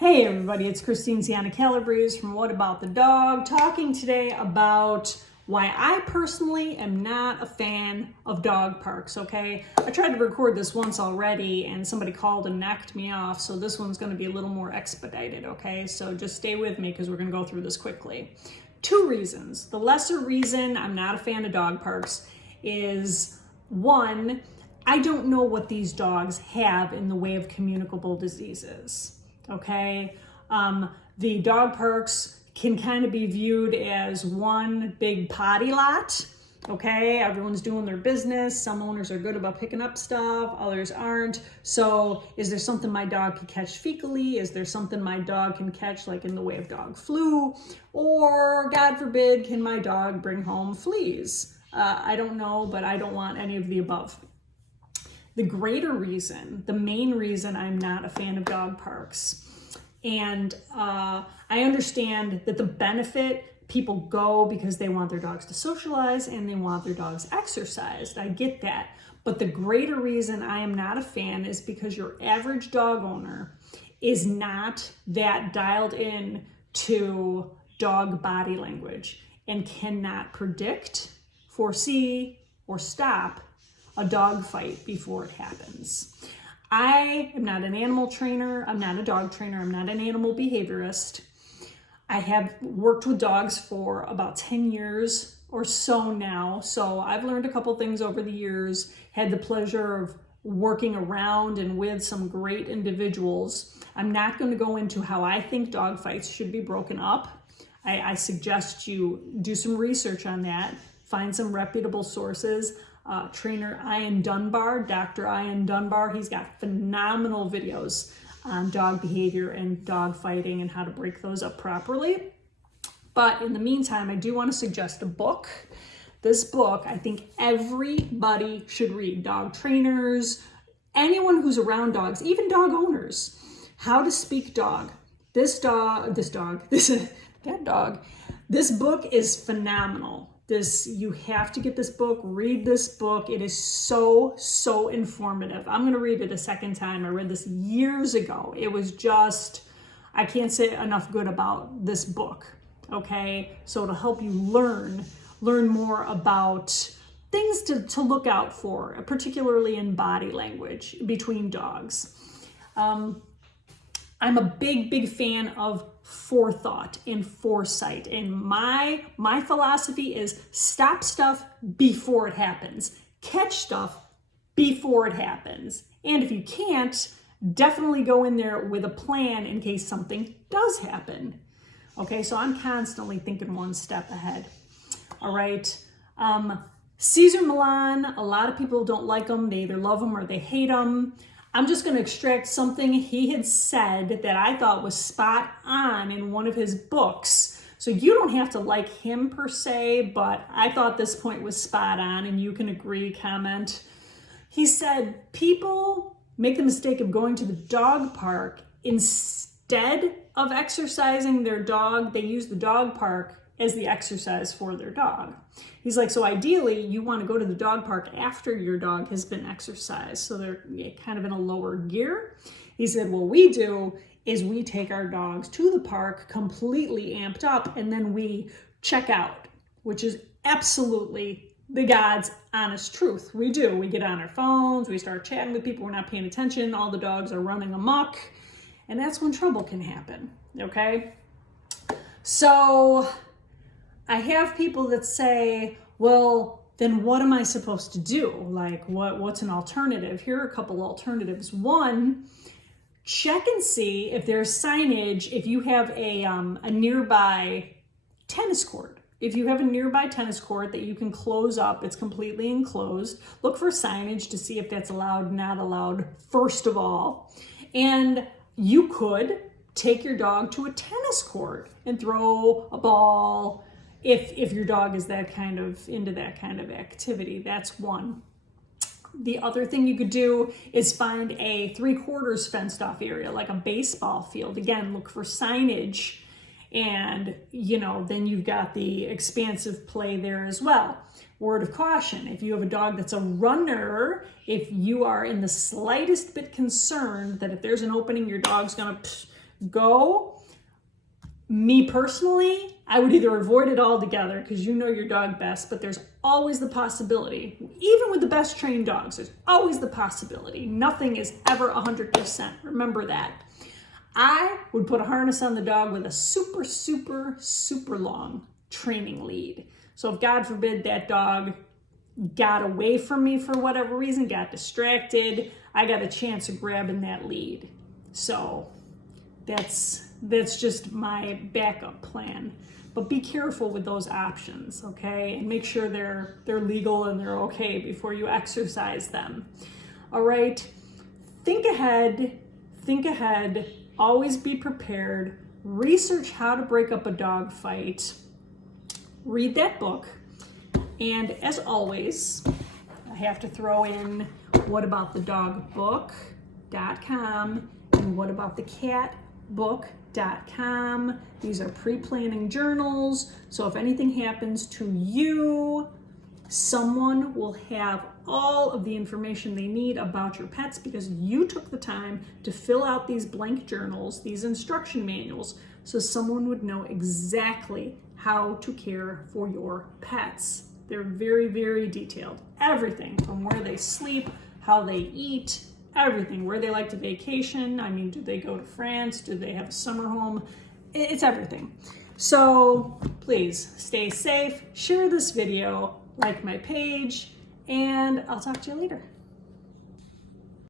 Hey everybody, it's Christine Sienna Calabrese from What About the Dog, talking today about why I personally am not a fan of dog parks, okay? I tried to record this once already and somebody called and knocked me off, so this one's gonna be a little more expedited, okay? So just stay with me because we're gonna go through this quickly. Two reasons. The lesser reason I'm not a fan of dog parks is, one, I don't know what these dogs have in the way of communicable diseases. Okay, the dog parks can kind of be viewed as one big potty lot. Okay, everyone's doing their business. Some owners are good about picking up stuff, others aren't. So is there something my dog can catch fecally? Is there something my dog can catch like in the way of dog flu? Or God forbid, can my dog bring home fleas? I don't know, but I don't want any of the above. The greater reason, the main reason I'm not a fan of dog parks, and I understand that the benefit, people go because they want their dogs to socialize and they want their dogs exercised. I get that. But the greater reason I am not a fan is because your average dog owner is not that dialed in to dog body language and cannot predict, foresee, or stop a dog fight before it happens. I am not an animal trainer. I'm not a dog trainer. I'm not an animal behaviorist. I have worked with dogs for about 10 years or so now. So I've learned a couple things over the years, had the pleasure of working around and with some great individuals. I'm not going to go into how I think dog fights should be broken up. I suggest you do some research on that, find some reputable sources. Trainer Ian Dunbar, Dr. Ian Dunbar, he's got phenomenal videos on dog behavior and dog fighting and how to break those up properly. But in the meantime, I do want to suggest a book. This book, I think everybody should read. Dog trainers, anyone who's around dogs, even dog owners. How to Speak Dog. This book is phenomenal. You have to get this book, read this book. It is so informative. I'm going to read it a second time. I read this years ago. It was just, I can't say enough good about this book, okay? So it'll help you learn more about things to look out for, particularly in body language between dogs. I'm a big fan of forethought and foresight. And my philosophy is stop stuff before it happens. Catch stuff before it happens. And if you can't, definitely go in there with a plan in case something does happen. Okay, so I'm constantly thinking one step ahead. All right. Cesar Millan, a lot of people don't like him. They either love him or they hate him. I'm just going to extract something he had said that I thought was spot on in one of his books. So you don't have to like him per se, but I thought this point was spot on, and you can agree, comment. He said, people make the mistake of going to the dog park instead of exercising their dog. They use the dog park as the exercise for their dog. He's like, so ideally you want to go to the dog park after your dog has been exercised. So they're kind of in a lower gear. He said, what we do is we take our dogs to the park completely amped up and then we check out, which is absolutely the God's honest truth. We do. We get on our phones, we start chatting with people, we're not paying attention, all the dogs are running amok, and that's when trouble can happen, okay? So I have people that say, well, then what am I supposed to do? Like, what's an alternative? Here are a couple alternatives. One, check and see if there's signage if you have a nearby tennis court. If you have a nearby tennis court that you can close up, it's completely enclosed, look for signage to see if that's allowed, not allowed, first of all. And you could take your dog to a tennis court and throw a ball, if your dog is that kind of into that kind of activity. That's one. The other thing you could do is find a 3/4 fenced off area, like a baseball field. Again, look for signage, and then you've got the expansive play there as well. Word of caution, if you have a dog that's a runner, if you are in the slightest bit concerned that if there's an opening, your dog's gonna go. Me personally, I would either avoid it altogether because you know your dog best, but there's always the possibility, even with the best trained dogs, there's always the possibility. Nothing is ever 100%. Remember that. I would put a harness on the dog with a super, super, super long training lead. So if God forbid that dog got away from me for whatever reason, got distracted, I got a chance of grabbing that lead. So that's just my backup plan. But be careful with those options, okay? And make sure they're legal and they're okay before you exercise them. All right? Think ahead, always be prepared, research how to break up a dog fight, read that book, and as always, I have to throw in whataboutthedogbook.com and whataboutthecatbook.com. These are pre-planning journals, so if anything happens to you, someone will have all of the information they need about your pets because you took the time to fill out these blank journals, these instruction manuals, so someone would know exactly how to care for your pets. They're very, very detailed. Everything from where they sleep, how they eat, everything, where they like to vacation. I mean, do they go to France? Do they have a summer home? It's everything. So please stay safe, share this video, like my page, and I'll talk to you later.